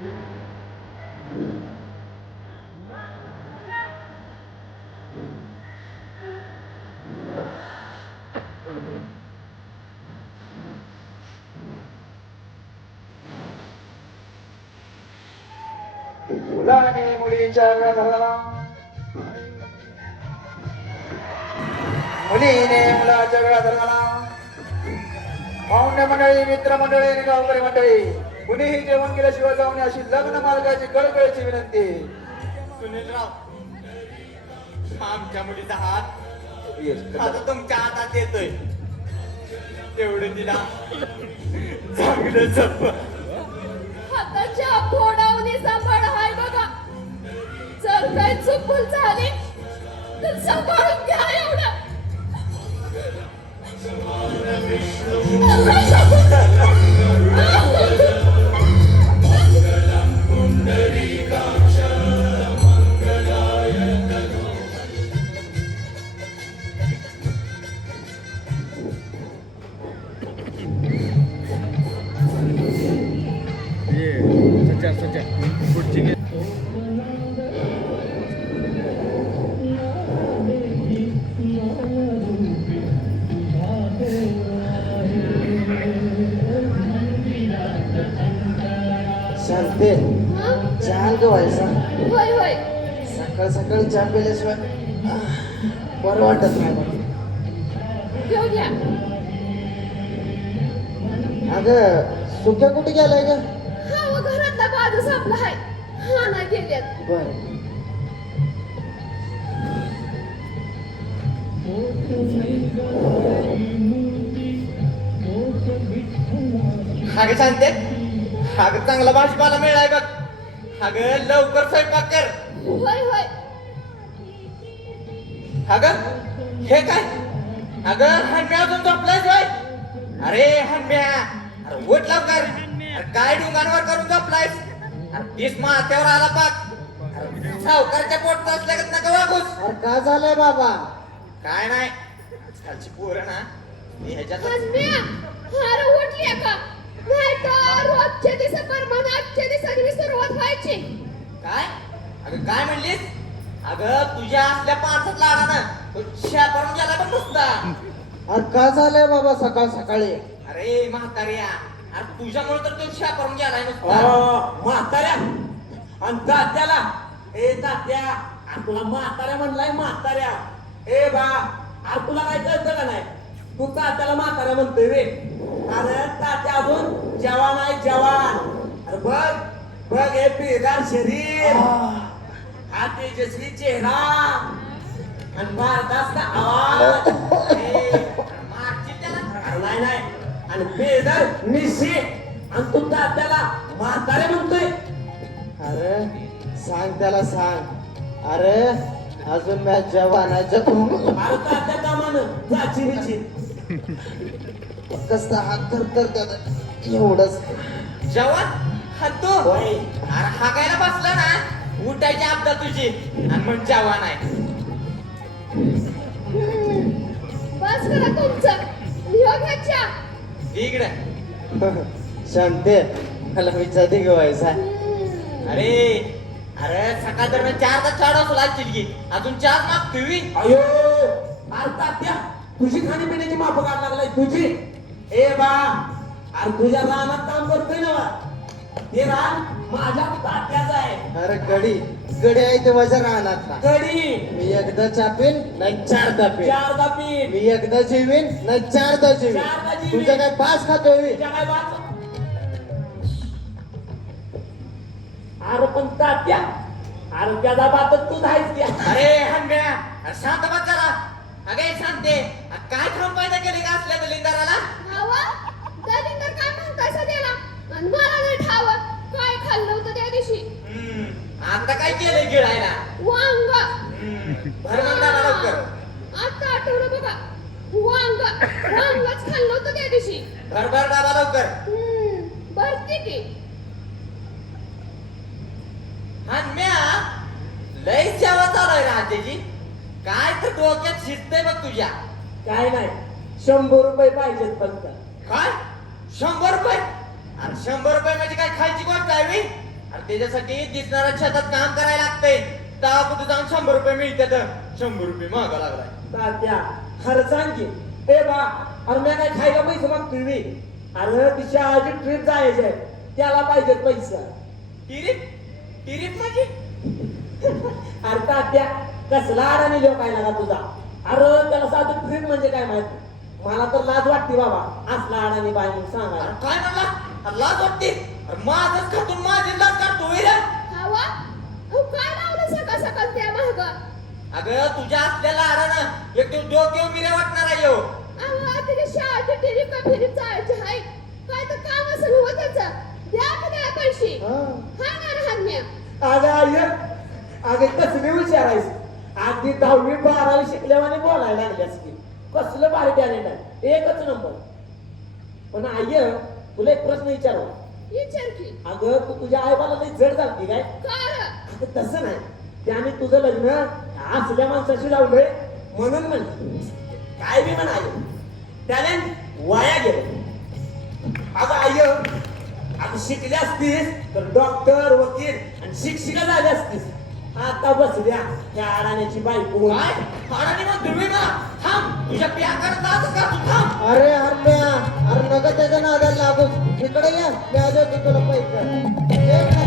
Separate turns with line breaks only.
मुलाने मुलीच्या गळाला मुलीने मुलाच्या वेळा धरला पाहुण्य मंडळी मित्र मंडळी गावकरी मंडळी कुणीही जेवण केल्याशिवाय जाऊ नये अशी लग्न मार्गाची कळकळीची विनंती.
सुनीलराव आमच्या मुलीचा हात. आता तुमच्या हातात येतोय. तेवढं तिला चांगलं जप.
हाताच्या फोडावणी सांभाळ हाय बघा. जर काही चुकून झाली तर सांभाळून घ्या एवढं.
शांते
हं?
चहा
होय होय.
सकाळ सकाळी चहा पिल्याशिवाय आह, बरं वाटत नाही बघ. अगं सुक्या कुठे गेलाय ग?
हा व घरातला बाजू सापला हाय. हा ना गेल्यात
बर.
सांगते अगं चांगला भाजीपाला मिळालाय बघ. अगं लवकर स्वयंपाक कर.
होय होय.
अगं हे काय? अगं हनम्या अजून झोपलायच होय? अरे हनम्या अरे उठ लवकर. अरे काय डोंगांवर करून झोपलायस? अरे तीस माथ्यावर आला पाक. अरे सावकारच्या पोटचा असल्यागत नका वागूस.
अरे का झालंय बाबा?
काय नाही. आजकालची पोरं ना मी ह्याच्यात
हसम्या हार उठल्या का? परमाने दिवसाची सुरुवात व्हायची.
काय? अगं काय म्हणलीस? अगं तुझ्या असल्या पाचच लाडानं तो करून गेला पण नुसता.
अरे का झालंय बाबा सकाळ सकाळी?
अरे म्हाताऱ्या. अरे तुझ्यामुळे तर तो करून गेलाय नुसता.
म्हाताऱ्या. आणि तात्याला ए तात्या आ, तुला म्हाताऱ्या म्हणलाय म्हाताऱ्या. ए बा. अरे तुला काय कळतं का नाही? तू तात्याला म्हाताऱ्या म्हणतोय रे. अरे जवान. अरे बघ बघ हे पिळदार शरीर. हा. तेजस्वी चेहरा. आणि भारताचा आवाज.
मारशील त्याला
नाही नाही. आणि बेदर निशी. आणि तू तात्याला म्हातारे म्हणतोय.
अरे सांग त्याला सांग. अरे अजून मॅच जवानाच्या
अरे तात्या कामानं जाची बिची.
कस हात तर तर त्यात एवढंच.
जवान हा तू
होय.
अरे हागायला बसला ना उठायची आपदा तुझी. आणि मग जवान आहे.
बस करा तुमचं. लिहो घ्याच्या
इकडे.
शांते मला विचार दे व्हायचा
अरे अरे सकाळ दरम्यान चार तास चार वाजता लागतील की. अजून चार माग ठेवी
अयो अरे तात्या तुझी खाण्यापिण्याची माप काढ लागलाय तुझी. ए बा अरे तुझ्या रानात काम करतोय ना बा. ते रान माझ्या तात्याचं आहे.
अरे गडी गडी आहे ते माझ्या रानात
कडी
मी एकदा चापेन नाही चारदा पेन.
चार पीठ
मी एकदा जेवीन नाही चारदा जेवीन.
चारदा जेवीन.
तुझं काय पाच खातोय मी?
तुझ्या काय बात अरे पण तात्या अरे त्याचा बातच तू धायच त्या
अरे अरे शांत बस जरा. अगे शांते काय थांब पाहिजे केली का असल्या दलिंदराला
हवा दलिंदर काय म्हणताय सध्याला आणि मला नाही ठावत काय खाल्लं होतं त्या दिवशी
हम्म, आता काय केलंय गिळायला
वांग
हम्म, भर मग डाबा लवकर
आता आठवलं बघा वांग वांगच खाल्लं होतं त्या दिवशी
भर भर डाबा लवकर.
हम्म, भरते की.
हनम्या लय सेवा चालू आहे राहतेची काय तर डोक्यात शिजतंय बघ तुझ्या.
काय नाही शंभर रुपये पाहिजेत फक्त.
काय? शंभर रुपये? अरे शंभर रुपये म्हणजे काय खायची गोष्ट आहे बी? अरे त्याच्यासाठी दिसणाऱ्या शेतात काम करायला लागतंय. तेव्हा कुठे जाऊन शंभर रुपये मिळतात. शंभर रुपये महागा लागलाय.
तात्या खरं सांग की ए बा अरे मी काय खायला पैसे मागतोय मी. अरे तिच्या आजी ट्रिप जायचे त्याला पाहिजेत पैसा.
ती रे टिरीत माझी
अरे तात्या कसला अडाणी लोक आहे ना तुझा. अरे त्याला साधं ट्रीट म्हणजे काय माहीत? मला तर लाज वाटते बाबा. असला अडाणी बाय म्हणून
अरे काय म्हणला? अरे लाज वाटते. अरे माझंच खातून माझी लाज काढतो
काय लावलं सकाळ सकाळ त्या महाग
अगं तुझ्या असलेला आडानं एक दिवस डोक्यावर मिऱ्या वाटणार आहे
अहो तिथे शाळेची टिरी का फिरी जायची आहे. काय तर काम असेल हो त्याचं द्या का द्या पैसे? हा. ना
अगं आय अगं कसली विचारायचं अगदी दहावी बारावी शिकल्यावाने बोलायला लागल्यास की कसलं भारी टॅलेंट आहे. एकच नंबर. पण आय तुला एक प्रश्न विचारवा
विचार की.
अगं तू तुझ्या आईबाला लई जड झालती काय?
कार
अगं तसं नाही. त्याने तुझं लग्न असल्या माणसाशी लावलंय म्हणून म्हणलं. काय बी म्हणाय टॅलेंट वाया गेलं. अगं आय अगं शिकली असतीस तर डॉक्टर वकील आणि शिक्षिका झाली असतीस. आता बसल्या त्या अडाण्याची बायको
काय? आडाने मग तुम्ही ना थांब. तुझ्या प्याकडे जात का तू थांब.
अरे हरण्या अरे नका त्याच्या नादाला लागून. इकडे या. मी आलो तुला पैसे.